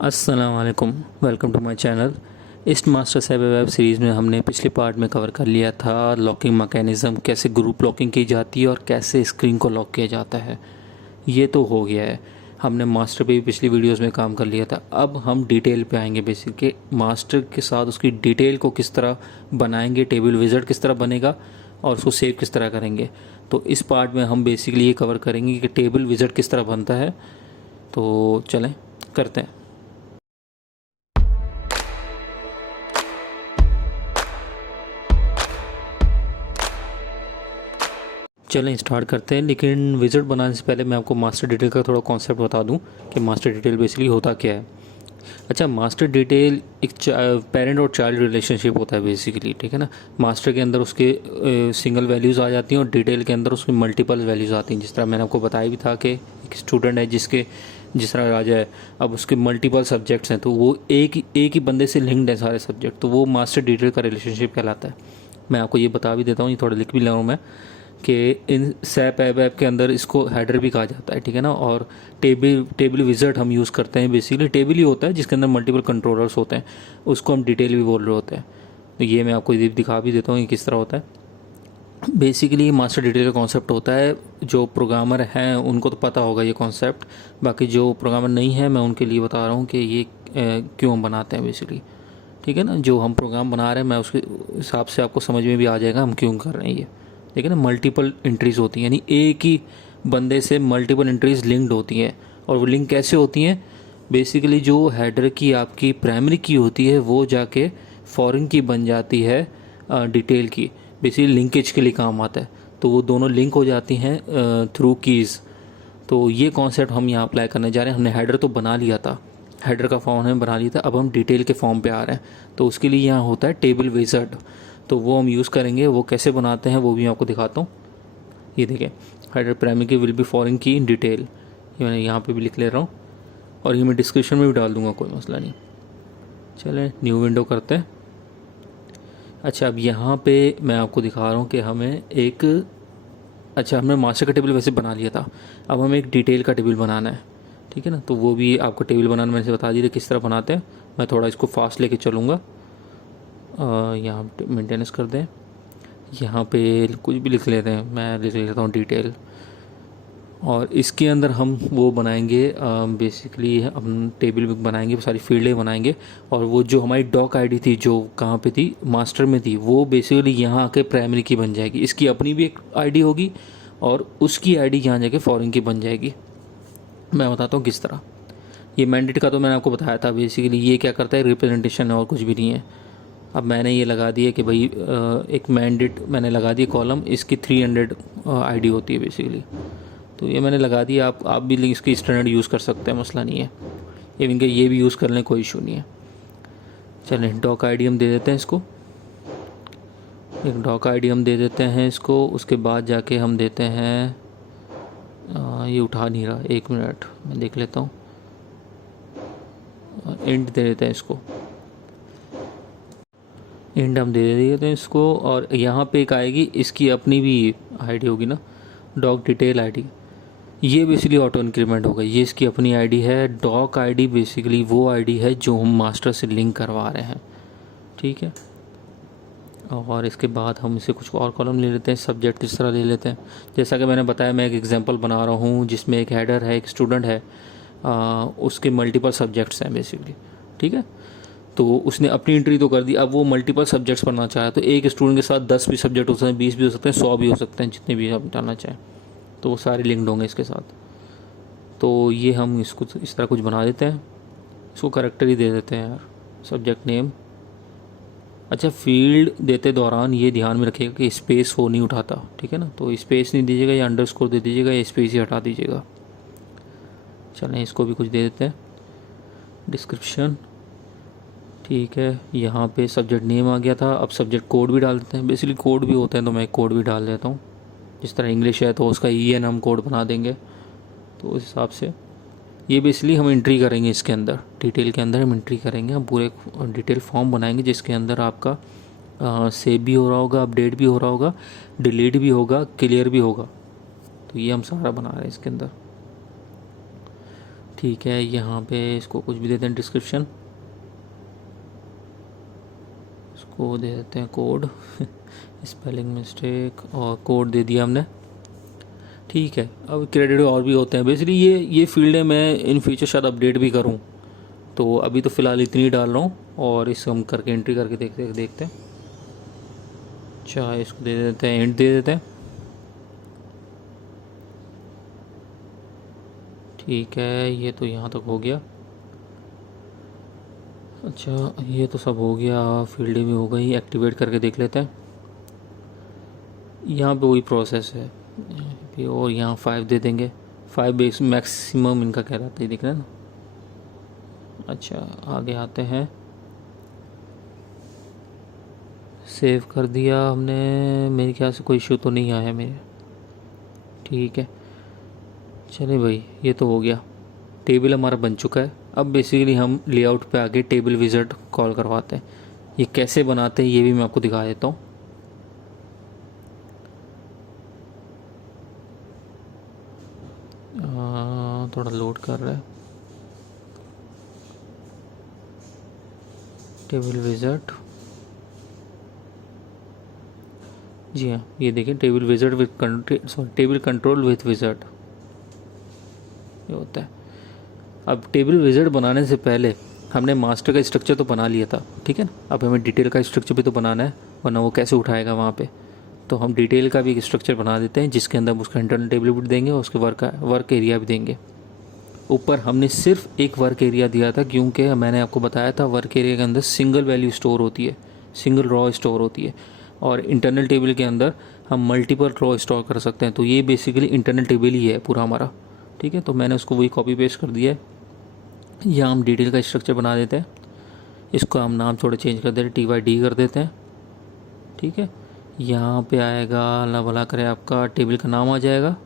अस्सलाम वालेकुम, welcome to my channel. इस मास्टर साहिब वेब सीरीज़ में हमने पिछले पार्ट में कवर कर लिया था लॉकिंग मैकेनिज़्म, कैसे ग्रुप लॉकिंग की जाती है और कैसे स्क्रीन को लॉक किया जाता है। ये तो हो गया है, हमने मास्टर पे भी पिछली वीडियोस में काम कर लिया था। अब हम डिटेल पे आएंगे, बेसिक के मास्टर के साथ उसकी डिटेल को किस तरह बनाएंगे, टेबल विज़ार्ड किस तरह बनेगा और उसको सेव किस तरह करेंगे। तो इस पार्ट में हम बेसिकली ये कवर करेंगे कि टेबल विज़ार्ड किस तरह बनता है। तो चलें करते हैं। चलें स्टार्ट करते हैं, लेकिन विज़ार्ड बनाने से पहले मैं आपको मास्टर डिटेल का थोड़ा कॉन्सेप्ट बता दूं कि मास्टर डिटेल बेसिकली होता क्या है। अच्छा, मास्टर डिटेल एक पेरेंट और चाइल्ड रिलेशनशिप होता है बेसिकली, ठीक है ना। मास्टर के अंदर उसके सिंगल वैल्यूज़ आ जाती हैं और डिटेल के अंदर उसकी मल्टीपल वैल्यूज़ आती हैं। जिस तरह मैंने आपको बताया भी था कि एक स्टूडेंट है जिस तरह राजा है, अब उसके मल्टीपल सब्जेक्ट्स हैं, तो वो एक ही बंदे से लिंक्ड है सारे सब्जेक्ट, तो वो मास्टर डिटेल का रिलेशनशिप कहलाता है। मैं आपको ये बता भी देता हूँ, ये थोड़ा लिख भी ले रहा हूँ मैं, कि इन सैप ऐप के अंदर इसको हेडर भी कहा जाता है, ठीक है ना। और टेबल विज़ार्ड हम यूज़ करते हैं, बेसिकली टेबल ही होता है जिसके अंदर मल्टीपल कंट्रोलर्स होते हैं, उसको हम डिटेल भी बोल रहे होते हैं। तो ये मैं आपको दिखा भी देता हूँ ये किस तरह होता है। बेसिकली मास्टर डिटेल का कॉन्सेप्ट होता है, जो प्रोग्रामर हैं उनको तो पता होगा ये कॉन्सेप्ट, बाकी जो प्रोग्रामर नहीं है मैं उनके लिए बता रहा हूँ कि ये क्यों हम बनाते हैं बेसिकली, ठीक है ना। जो हम प्रोग्राम बना रहे हैं मैं उसके हिसाब से आपको समझ में भी आ जाएगा हम क्यों कर रहे हैं ये। ठीक है ना, मल्टीपल एंट्रीज होती हैं, यानी एक ही बंदे से मल्टीपल एंट्रीज लिंक्ड होती हैं। और वो लिंक कैसे होती हैं? बेसिकली जो हेडर की आपकी प्राइमरी की होती है वो जाके फॉरेन की बन जाती है डिटेल की, बेसिकली लिंकेज के लिए काम आता है। तो वो दोनों लिंक हो जाती हैं थ्रू कीज़। तो ये कॉन्सेप्ट हम यहाँ अप्लाई करने जा रहे हैं। हमने हेडर तो बना लिया था, हेडर का फॉर्म हमने बना लिया था, अब हम डिटेल के फॉर्म पे आ रहे हैं। तो उसके लिए यहाँ होता है टेबल विज़ार्ड, तो वो हम यूज़ करेंगे। वो कैसे बनाते हैं वो भी मैं आपको दिखाता हूँ। ये देखिए, हेडर प्राइमरी की विल बी फॉरेन की इन डिटेल, ये मैंने यहाँ पे भी लिख ले रहा हूँ और ये मैं डिस्क्रिप्शन में भी डाल दूँगा, कोई मसला नहीं। चलें न्यू विंडो करते हैं। अच्छा, अब यहाँ पे मैं आपको दिखा रहा हूँ कि हमें एक, अच्छा हमने मास्टर का टेबल वैसे बना लिया था, अब हमें एक डिटेल का टेबल बनाना है, ठीक है ना। तो वो भी आपको टेबल बनाना मैंने से बता दिया था किस तरह बनाते हैं। मैं थोड़ा इसको फास्ट लेके चलूँगा। यहाँ मेंटेनेंस कर दें, यहाँ पे कुछ भी लिख लेते हैं, मैं लिख लेता हूँ डिटेल। और इसके अंदर हम वो बनाएंगे, बेसिकली हम टेबल भी बनाएंगे, सारी फील्डें बनाएंगे। और वो जो हमारी डॉक आईडी थी जो कहाँ पे थी, मास्टर में थी, वो बेसिकली यहाँ आके प्राइमरी की बन जाएगी। इसकी अपनी भी एक आईडी होगी और उसकी आईडी यहाँ जाके फॉरेन की बन जाएगी। मैं बताता हूँ किस तरह। ये मैंडेट का तो मैंने आपको बताया था, बेसिकली ये क्या करता है, रिप्रेजेंटेशन है और कुछ भी नहीं है। अब मैंने ये लगा दिया कि भाई एक मैंडेट मैंने लगा दिया कॉलम, इसकी 300 आईडी होती है बेसिकली। तो ये मैंने लगा दिया, आप भी इसकी स्टैंडर्ड यूज़ कर सकते हैं, मसला नहीं है। इवन कि ये भी यूज़ कर लें, कोई इशू नहीं है। चलें डॉक आईडी हम दे देते हैं इसको, एक डॉक आईडी हम दे देते हैं इसको। उसके बाद जाके हम देते हैं, ये उठा नहीं रहा, एक मिनट मैं देख लेता हूँ। इंट दे देते हैं इसको, इंट हम दे देते हैं इसको। और यहाँ पे एक आएगी, इसकी अपनी भी आईडी होगी ना, डॉक डिटेल आईडी। ये बेसिकली ऑटो इंक्रीमेंट होगा, ये इसकी अपनी आईडी है। डॉक आईडी बेसिकली वो आईडी है जो हम मास्टर से लिंक करवा रहे हैं, ठीक है। और इसके बाद हम इसे कुछ और कॉलम ले लेते हैं, सब्जेक्ट इस तरह ले लेते हैं। जैसा कि मैंने बताया, मैं एक एग्जांपल बना रहा हूँ जिसमें एक हेडर है, एक स्टूडेंट है, उसके मल्टीपल सब्जेक्ट्स हैं बेसिकली, ठीक है। तो उसने अपनी एंट्री तो कर दी, अब वो मल्टीपल सब्जेक्ट्स पढ़ना चाहे तो एक स्टूडेंट के साथ 10 भी सब्जेक्ट हो सकते हैं, 20 भी हो सकते हैं, 100 भी हो सकते हैं, जितने भी आप डालना चाहें, तो वो सारे लिंक्ड होंगे इसके साथ। तो ये हम इसको इस तरह कुछ बना देते हैं, इसको करेक्टर ही दे देते हैं यार, सब्जेक्ट नेम। अच्छा, फील्ड देते दौरान ये ध्यान में रखिएगा कि स्पेस वो नहीं उठाता, ठीक है ना। तो स्पेस नहीं दीजिएगा, या अंडरस्कोर दे दीजिएगा, या स्पेस ही हटा दीजिएगा। चलें इसको भी कुछ दे देते हैं, डिस्क्रिप्शन, ठीक है। यहाँ पे सब्जेक्ट नेम आ गया था, अब सब्जेक्ट कोड भी डाल देते हैं। बेसिकली कोड भी होते हैं तो मैं कोड भी डाल देता हूँ। जिस तरह इंग्लिश है तो उसका EN हम कोड बना देंगे, तो उस हिसाब से ये बेसिकली हम एंट्री करेंगे इसके अंदर, डिटेल के अंदर हम एंट्री करेंगे। हम पूरे डिटेल फॉर्म बनाएंगे जिसके अंदर आपका सेव भी हो रहा होगा, अपडेट भी हो रहा होगा, डिलीट भी होगा, क्लियर भी होगा। तो ये हम सारा बना रहे हैं इसके अंदर, ठीक है, यहाँ पे इसको कुछ भी देते हैं डिस्क्रिप्शन, इसको दे देते हैं कोड स्पेलिंग मिस्टेक, और कोड दे दिया हमने। ठीक है, अब क्रेडिट और भी होते हैं बेसिकली, ये फील्ड है, मैं इन फ्यूचर शायद अपडेट भी करूँ, तो अभी तो फ़िलहाल इतनी ही डाल रहा हूँ और इसे हम करके एंट्री करके देखते हैं। अच्छा, इसको दे देते हैं एंड दे देते हैं। ठीक है, ये तो यहाँ तक हो गया। अच्छा, ये तो सब हो गया, फील्ड भी हो गई, एक्टिवेट करके देख लेते हैं। यहाँ पे वही प्रोसेस है भी, और यहाँ 5 दे देंगे, 5 बेस मैक्सिमम इनका कह रहा था, ये दिख रहा है ना। अच्छा, आगे आते हैं, सेव कर दिया हमने, मेरे ख्याल से कोई इशू तो नहीं आया मेरे। ठीक है, चलिए भाई, ये तो हो गया, टेबल हमारा बन चुका है। अब बेसिकली हम लेआउट पे आके टेबल विज़ार्ड कॉल करवाते हैं। ये कैसे बनाते हैं ये भी मैं आपको दिखा देता हूँ। थोड़ा लोड कर रहा है, टेबल विज़ार्ड, जी हाँ, ये देखिए table wizard with table control with wizard, ये होता है। अब टेबल विज़ार्ड बनाने से पहले हमने मास्टर का स्ट्रक्चर तो बना लिया था, ठीक है ना। अब हमें डिटेल का स्ट्रक्चर भी तो बनाना है, वरना वो कैसे उठाएगा वहाँ पे। तो हम डिटेल का भी एक स्ट्रक्चर बना देते हैं, जिसके अंदर उसका इंटरनल टेबल भी देंगे और उसके वर्क एरिया भी देंगे। ऊपर हमने सिर्फ एक वर्क एरिया दिया था, क्योंकि मैंने आपको बताया था वर्क एरिया के अंदर सिंगल वैल्यू स्टोर होती है, सिंगल रॉ स्टोर होती है, और इंटरनल टेबल के अंदर हम मल्टीपल रॉ स्टोर कर सकते हैं। तो ये बेसिकली इंटरनल टेबल ही है पूरा हमारा, ठीक है। तो मैंने उसको वही कॉपी पेस्ट कर दिया है। यहाँ हम डिटेल का स्ट्रक्चर बना देते हैं, इसको हम नाम थोड़ा चेंज कर देते हैं, TYD कर देते हैं, ठीक है। यहाँ पे आएगा, अल्लाह भला करे, आपका टेबल का नाम आ जाएगा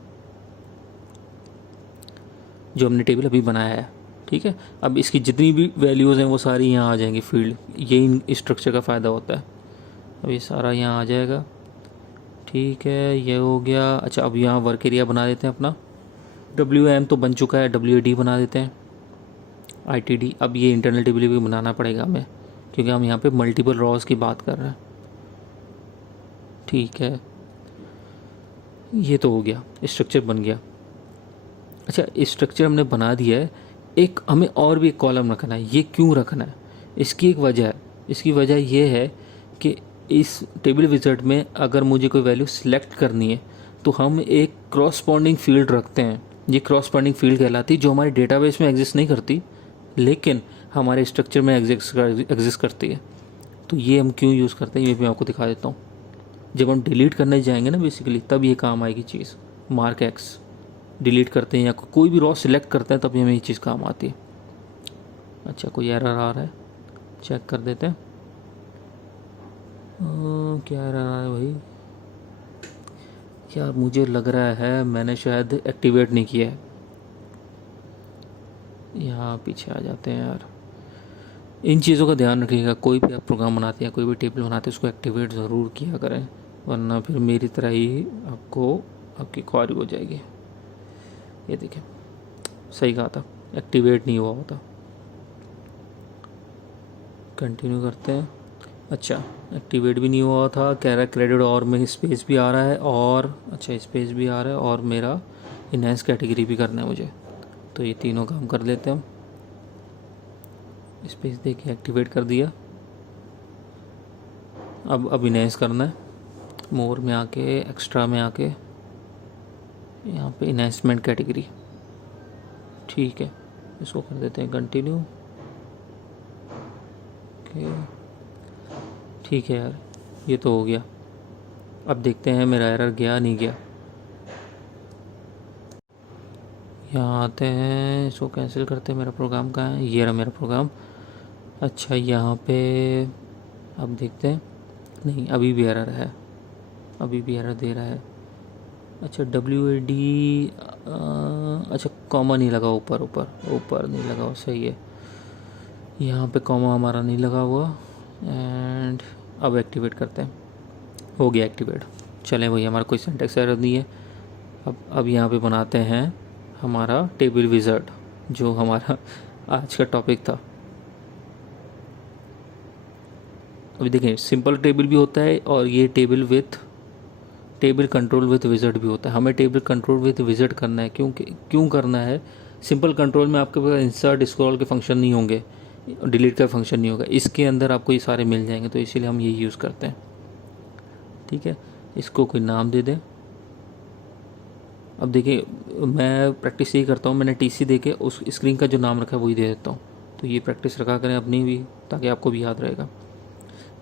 जो हमने टेबल अभी बनाया है, ठीक है। अब इसकी जितनी भी वैल्यूज़ हैं वो सारी यहाँ आ जाएंगी फील्ड, यही स्ट्रक्चर का फ़ायदा होता है। अब ये सारा यहाँ आ जाएगा, ठीक है, ये हो गया। अच्छा, अब यहाँ वर्क एरिया बना देते हैं अपना, WM तो बन चुका है, WAD बना देते हैं, ITD। अब ये इंटरनल टेबल भी बनाना पड़ेगा हमें, क्योंकि हम यहाँ पे मल्टीपल रॉज की बात कर रहे हैं, ठीक है। ये तो हो गया, स्ट्रक्चर बन गया। अच्छा, स्ट्रक्चर हमने बना दिया है, एक हमें और भी एक कॉलम रखना है। ये क्यों रखना है, इसकी एक वजह है। इसकी वजह ये है कि इस टेबल विज़ार्ड में अगर मुझे कोई वैल्यू सिलेक्ट करनी है तो हम एक क्रॉसपॉन्डिंग फील्ड रखते हैं। ये क्रॉसपॉन्डिंग फील्ड कहलाती है, जो हमारे डेटाबेस में एग्जिस्ट नहीं करती लेकिन हमारे स्ट्रक्चर में एग्जिस्ट करती है। तो ये हम क्यों यूज़ करते हैं ये भी मैं आपको दिखा देता हूँ। जब हम डिलीट करने जाएंगे ना बेसिकली, तब ये काम आएगी चीज़। मार्क एक्स डिलीट करते हैं या कोई भी रॉ सिलेक्ट करते हैं, तब हमें ये चीज़ काम आती है। अच्छा, कोई एरर आ रहा है, चेक कर देते हैं। क्या एरर आ रहा है भाई, क्या मुझे लग रहा है मैंने शायद एक्टिवेट नहीं किया है। यहाँ पीछे आ जाते हैं यार, इन चीज़ों का ध्यान रखिएगा। कोई भी आप प्रोग्राम बनाते हैं, कोई भी टेबल बनाते हैं, उसको एक्टिवेट ज़रूर किया करें, वरना फिर मेरी तरह ही आपकी क्वारी हो जाएगी। ये देखिए, सही कहा था, एक्टिवेट नहीं हुआ होता। कंटिन्यू करते हैं। अच्छा, एक्टिवेट भी नहीं हुआ था, कह रहा है क्रेडिट और में स्पेस भी आ रहा है, और अच्छा स्पेस भी आ रहा है, और मेरा इनहेंस कैटेगरी भी करना है मुझे। तो ये तीनों काम कर लेते हैं हम। स्पेस दे के एक्टिवेट कर दिया। अब इनहेंस करना है, मोर में आके, एक्स्ट्रा में आके, यहाँ पे इन्हेंसमेंट कैटेगरी, ठीक है। इसको कर देते हैं कंटिन्यू, ओके, ठीक है यार, ये तो हो गया। अब देखते हैं मेरा एरर गया नहीं गया। यहाँ आते हैं, इसको कैंसिल करते हैं। मेरा प्रोग्राम कहाँ है, ये रहा मेरा प्रोग्राम। अच्छा, यहाँ पे अब देखते हैं, नहीं अभी भी एरर है, अभी भी एरर दे रहा है। अच्छा, WAD, अच्छा कॉमा नहीं लगा, ऊपर नहीं लगा, सही है। यहाँ पे कॉमा हमारा नहीं लगा हुआ। एंड अब एक्टिवेट करते हैं, हो गया एक्टिवेट। चलें भाई, हमारा कोई सिंटैक्स एरर नहीं है। अब यहाँ पे बनाते हैं हमारा टेबल विज़ार्ड, जो हमारा आज का टॉपिक था। अभी देखें, सिंपल टेबल भी होता है और ये टेबल कंट्रोल विथ विज़र्ड भी होता है। हमें टेबल कंट्रोल विथ विज़र्ड करना है, क्यों करना है? सिंपल कंट्रोल में आपके पास इंसर्ट स्क्रॉल के फंक्शन नहीं होंगे, डिलीट का फंक्शन नहीं होगा। इसके अंदर आपको ये सारे मिल जाएंगे, तो इसीलिए हम ये यूज़ करते हैं। ठीक है, इसको कोई नाम दे दें। अब देखिए, मैं प्रैक्टिस यही करता हूँ, मैंने टीसी दे के उस स्क्रीन का जो नाम रखा है वही दे देता हूँ। तो ये प्रैक्टिस रखा करें अपनी भी, ताकि आपको भी याद रहेगा।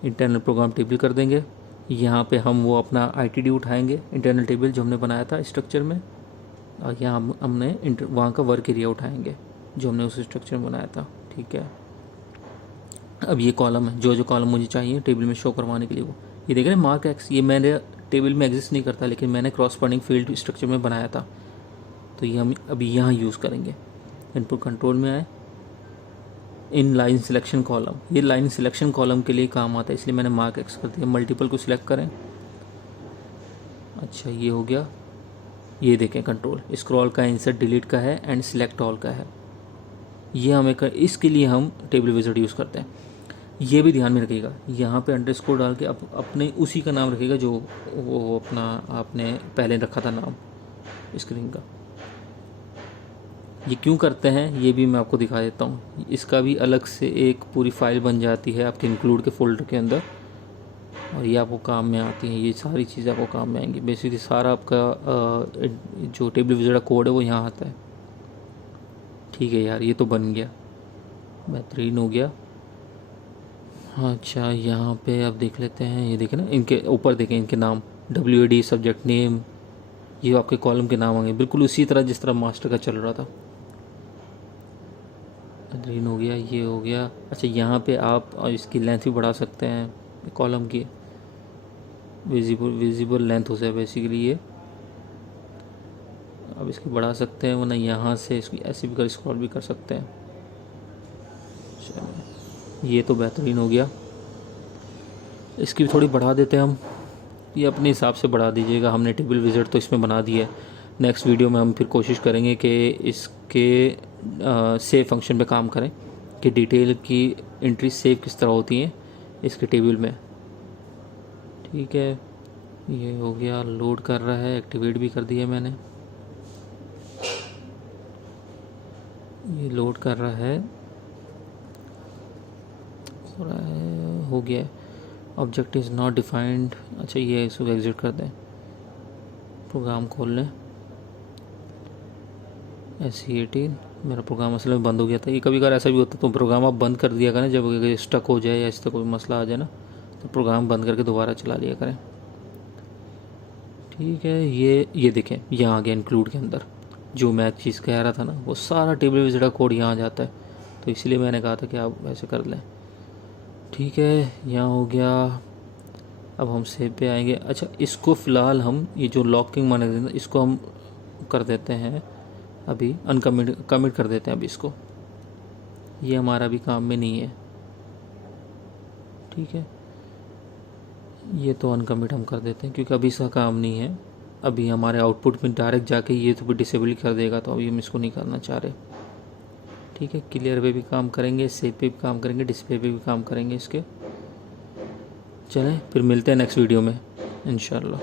इंटरनल प्रोग्राम टेबल कर देंगे। यहाँ पे हम वो अपना आईटीडी उठाएंगे, इंटरनल टेबल जो हमने बनाया था स्ट्रक्चर में, और यहाँ हमने वहाँ का वर्क एरिया उठाएंगे जो हमने उस स्ट्रक्चर में बनाया था। ठीक है, अब ये कॉलम है, जो कॉलम मुझे चाहिए टेबल में शो करवाने के लिए, वो ये देख रहे हैं मार्क एक्स, ये मेरे टेबल में एग्जिस्ट नहीं करता, लेकिन मैंने क्रॉसपॉन्डिंग फील्ड स्ट्रक्चर में बनाया था, तो ये हम अभी यहाँ यूज़ करेंगे। इनपुट कंट्रोल में आए, इन लाइन सिलेक्शन कॉलम, ये लाइन सिलेक्शन कॉलम के लिए काम आता है, इसलिए मैंने मार्क एक्स कर दिया। मल्टीपल को सिलेक्ट करें। अच्छा, ये हो गया। ये देखें, कंट्रोल स्क्रॉल का, इंसर्ट डिलीट का है, एंड सिलेक्ट ऑल का है। ये हमें इसके लिए हम टेबल विज़र्ड यूज़ करते हैं। ये भी ध्यान में रखिएगा, यहाँ पे अंडरस्कोर डाल के अपने उसी का नाम रखिएगा जो वो अपना आपने पहले रखा था नाम स्क्रीन का। ये क्यों करते हैं ये भी मैं आपको दिखा देता हूँ। इसका भी अलग से एक पूरी फाइल बन जाती है आपके इंक्लूड के फोल्डर के अंदर, और ये आपको काम में आती हैं। ये सारी चीज़ें आपको काम में आएंगी। बेसिकली सारा आपका जो टेबल विज़र्ड का कोड है वो यहाँ आता है। ठीक है यार, ये तो बन गया, बेहतरीन हो गया। अच्छा, यहाँ पे अब देख लेते हैं, ये देखें ना, इनके ऊपर देखें इनके नाम, WAD सब्जेक्ट नेम, ये आपके कॉलम के नाम होंगे बिल्कुल उसी तरह जिस तरह मास्टर का चल रहा था। ग्रीन हो गया, ये हो गया। अच्छा, यहाँ पे आप इसकी लेंथ भी बढ़ा सकते हैं कॉलम की, विजिबल लेंथ हो जाए बेसिकली ये। अब इसकी बढ़ा सकते हैं, वरना यहाँ से इसकी ऐसे भी कर स्क्रॉल भी कर सकते हैं। ये तो बेहतरीन हो गया। इसकी भी थोड़ी बढ़ा देते हैं हम, ये अपने हिसाब से बढ़ा दीजिएगा। हमने टेबल विज़र्ड तो इसमें बना दिया है। नेक्स्ट वीडियो में हम फिर कोशिश करेंगे कि इसके सेव फंक्शन पे काम करें, कि डिटेल की एंट्री सेव किस तरह होती हैं इसके टेबल में। ठीक है, ये हो गया, लोड कर रहा है, एक्टिवेट भी कर दिया मैंने, ये लोड कर रहा है, हो गया। Object is not defined. अच्छा, ये इसको एग्जिट कर दें, प्रोग्राम खोल लें। SE18 मेरा प्रोग्राम असल में बंद हो गया था। ये कभी कभार ऐसा भी होता है, तो प्रोग्राम आप बंद कर दिया करें जब स्टक हो जाए या इस तरह कोई मसला आ जाए ना, तो प्रोग्राम बंद करके दोबारा चला लिया करें। ठीक है, ये देखें यहाँ आ गया इंक्लूड के अंदर, जो मैं चीज़ कह रहा था ना, वो सारा टेबल विज़र्ड का कोड यहाँ आ जाता है, तो इसलिए मैंने कहा था कि आप ऐसे कर लें। ठीक है, यहाँ हो गया। अब हम सेव पे आएंगे। अच्छा, इसको फ़िलहाल हम ये जो लॉकिंग माने देते हैं इसको हम कर देते हैं अभी कमिट कर देते हैं अभी इसको, ये हमारा भी काम में नहीं है। ठीक है, ये तो अनकमिट हम कर देते हैं क्योंकि अभी इसका काम नहीं है। अभी हमारे आउटपुट में डायरेक्ट जाके ये तो भी डिसेबल कर देगा, तो अभी हम इसको नहीं करना चाह रहे। ठीक है, क्लियर पे भी काम करेंगे, सेव पे भी काम करेंगे, डिस्प्ले पे भी काम करेंगे इसके। चलें, फिर मिलते हैं नेक्स्ट वीडियो में इंशाल्लाह।